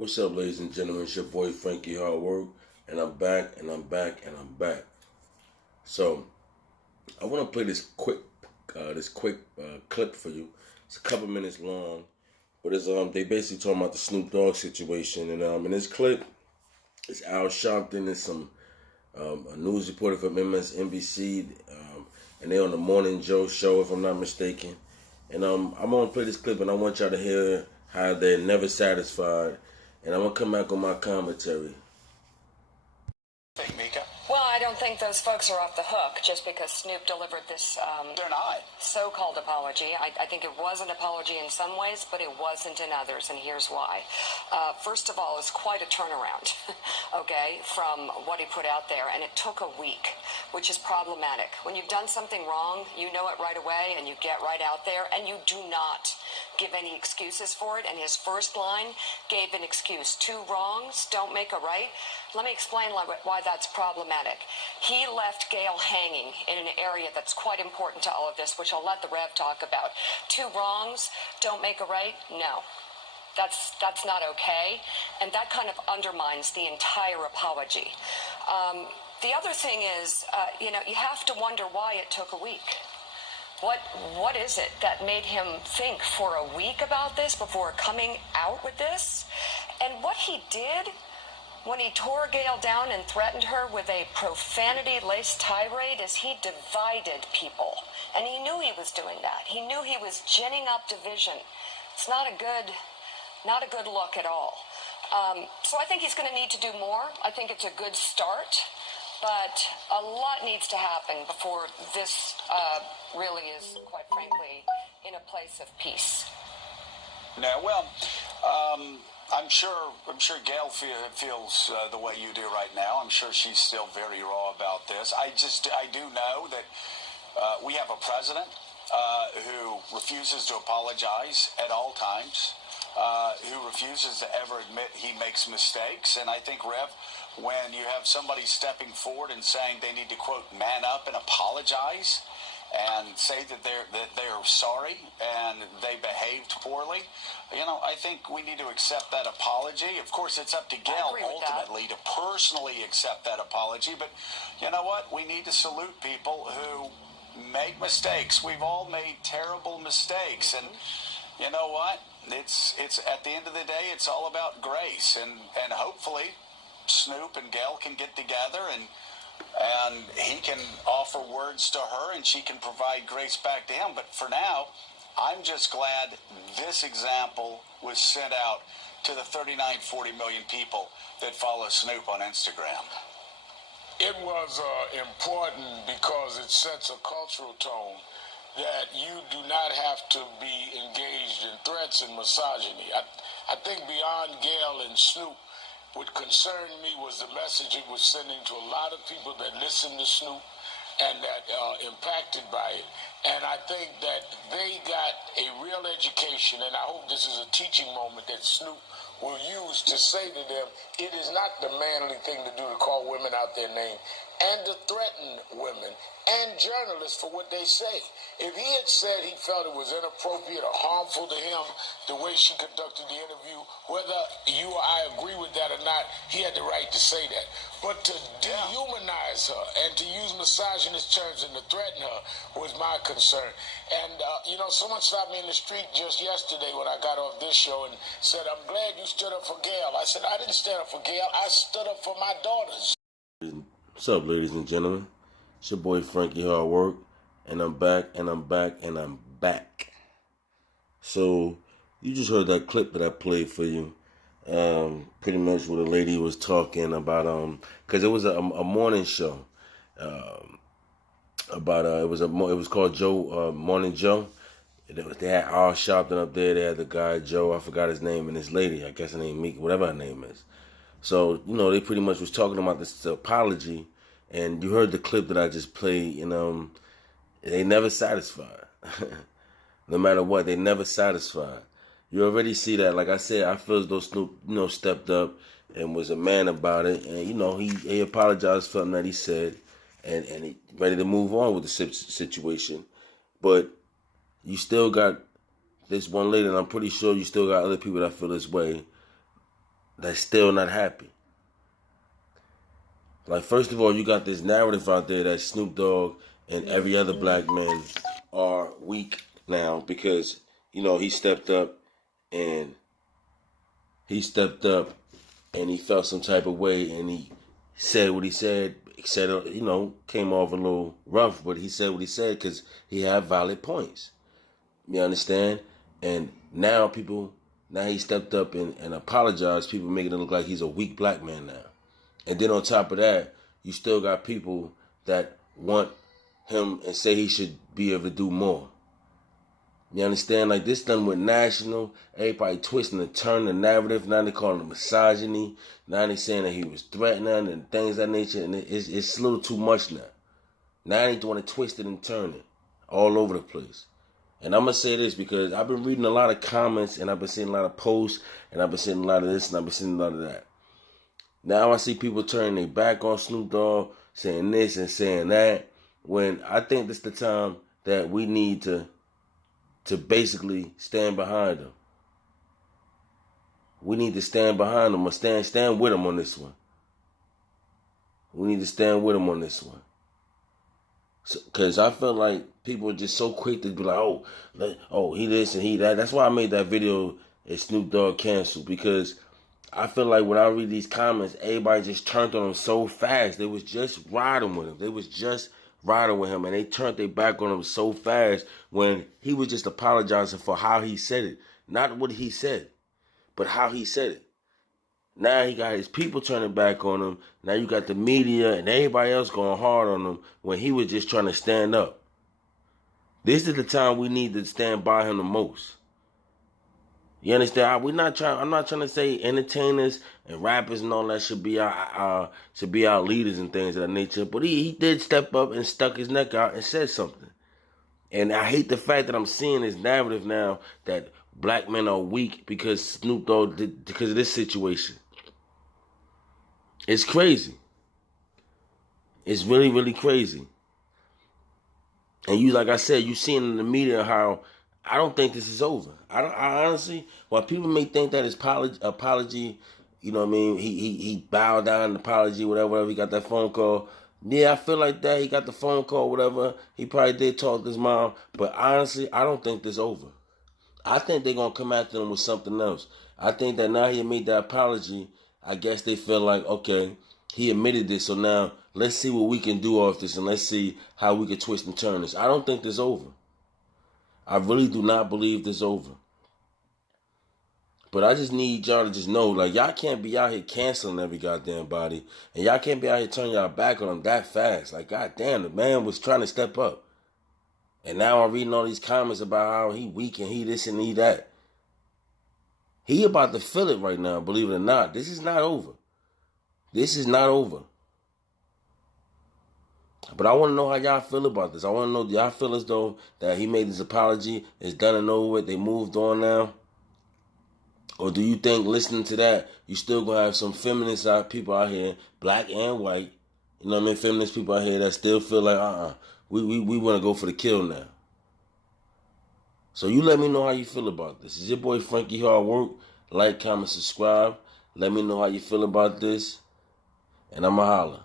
What's up, ladies and gentlemen? It's your boy Frankiehardworkshow, and I'm back, and I'm back, and I'm back. So, I want to play this quick clip for you. It's a couple minutes long, but it's they basically talking about the Snoop Dogg situation, and in this clip, it's Al Sharpton and some a news reporter from MSNBC, and they're on the Morning Joe show, if I'm not mistaken. And I'm gonna play this clip, and I want y'all to hear how they're never satisfied. And I'm gonna come back on my commentary. Well, I don't think those folks are off the hook just because Snoop delivered this They're not. so-called apology. I think it was an apology in some ways, but it wasn't in others, and here's why. First of all, it's quite a turnaround, okay, from what he put out there, and it took a week, which is problematic. When you've done something wrong, you know it right away, and you get right out there, and you do not give any excuses for it, and his first line gave an excuse. 2 wrongs don't make a right. Let me explain why that's problematic. He left Gail hanging in an area that's quite important to all of this, which I'll let the Rev talk about. 2 wrongs don't make a right? No. That's not okay, and that kind of undermines the entire apology. The other thing is, you have to wonder why it took a week. What is it that made him think for a week about this before coming out with this? And what he did when he tore Gail down and threatened her with a profanity-laced tirade is he divided people. And he knew he was doing that. He knew he was ginning up division. It's not a good look at all. So I think he's going to need to do more. I think it's a good start. But a lot needs to happen before this really is, quite frankly, in a place of peace. No, well, I'm sure Gail feels the way you do right now. I'm sure she's still very raw about this. I do know that we have a president who refuses to apologize at all times, who refuses to ever admit he makes mistakes. And I think, Rev, when you have somebody stepping forward and saying they need to, quote, man up and apologize and say that they're sorry and they behaved poorly, I think we need to accept that apology. Of course, it's up to Gail ultimately to personally accept that apology. But you know what? We need to salute people who make mistakes. We've all made terrible mistakes. And you know what? It's at the end of the day, it's all about grace. And hopefully Snoop and Gail can get together and he can offer words to her and she can provide grace back to him. But for now, I'm just glad this example was sent out to the 40 million people that follow Snoop on Instagram. It was important because it sets a cultural tone that you do not have to be engaged in threats and misogyny. I think beyond Gail and Snoop, what concerned me was the message it was sending to a lot of people that listen to Snoop and that impacted by it. And I think that they got a real education, and I hope this is a teaching moment that Snoop will use to say to them, it is not the manly thing to do to call women out their name and to threaten women and journalists for what they say. If he had said he felt it was inappropriate or harmful to him, the way she conducted the interview, whether you or I agree with that or not, he had the right to say that. But to dehumanize her and to use misogynist terms and to threaten her was my concern. And, someone stopped me in the street just yesterday when I got off this show and said, I'm glad you stood up for Gail. I said, I didn't stand up for Gail. I stood up for my daughters. What's up, ladies and gentlemen? It's your boy Frankiehardworkshow, and I'm back, and I'm back, and I'm back. So, you just heard that clip that I played for you. Pretty much what a lady was talking about, because it was a morning show. It was called Joe, Morning Joe. They had Al Sharpton up there. They had the guy Joe, I forgot his name, and this lady, I guess her name Meek, whatever her name is. So, they pretty much was talking about this apology, and you heard the clip that I just played, they never satisfied. No matter what, they never satisfied. You already see that. Like I said, I feel as though Snoop, stepped up and was a man about it, and, he apologized for something that he said, and he ready to move on with the situation. But you still got this one lady, and I'm pretty sure you still got other people that feel this way, that's still not happy. Like, first of all, you got this narrative out there that Snoop Dogg and every other black man are weak now because, you know, he stepped up and he felt some type of way and he said what he said. You know, came off a little rough, but he said what he said because he had valid points. You understand? And now he stepped up and apologized. People making it look like he's a weak black man now. And then on top of that, you still got people that want him and say he should be able to do more. You understand? Like, this done with national. Everybody twisting and turning the narrative. Now they calling it misogyny. Now they saying that he was threatening and things of that nature. And it's a little too much now. Now they want to twist it and turn it all over the place. And I'm going to say this because I've been reading a lot of comments and I've been seeing a lot of posts and I've been seeing a lot of this and I've been seeing a lot of that. Now I see people turning their back on Snoop Dogg, saying this and saying that, when I think this is the time that we need to basically stand behind him. We need to stand behind him or stand with him on this one. We need to stand with him on this one. Because I feel like people are just so quick to be like, oh, he this and he that. That's why I made that video at Snoop Dogg canceled, because I feel like when I read these comments, everybody just turned on him so fast. They was just riding with him. And they turned their back on him so fast when he was just apologizing for how he said it. Not what he said, but how he said it. Now he got his people turning back on him. Now you got the media and everybody else going hard on him when he was just trying to stand up. This is the time we need to stand by him the most. You understand? I'm not trying to say entertainers and rappers and all that should be our leaders and things of that nature. But he did step up and stuck his neck out and said something. And I hate the fact that I'm seeing this narrative now that black men are weak because Snoop Dogg because of this situation. It's crazy. It's really, really crazy. And like I said, you seeing in the media how I don't think this is over. I honestly, while people may think that his apology, you know what I mean, he bowed down, apology, whatever, he got that phone call. Yeah, I feel like that. He got the phone call, whatever. He probably did talk to his mom. But honestly, I don't think this is over. I think they're going to come after him with something else. I think that now he made that apology, I guess they feel like, okay, he admitted this, so now let's see what we can do off this and let's see how we can twist and turn this. I don't think this is over. I really do not believe this is over. But I just need y'all to just know, like, y'all can't be out here canceling every goddamn body. And y'all can't be out here turning y'all back on him that fast. Like, goddamn, the man was trying to step up. And now I'm reading all these comments about how he weak and he this and he that. He about to feel it right now, believe it or not. This is not over. This is not over. But I want to know how y'all feel about this. I want to know, do y'all feel as though that he made this apology, it's done and over with, they moved on now? Or do you think listening to that, you still going to have some feminist people out here, black and white, you know what I mean, feminist people out here that still feel like, we want to go for the kill now. So you let me know how you feel about this. It's your boy Frankie Hard Work. Like, comment, subscribe. Let me know how you feel about this. And I'ma holla.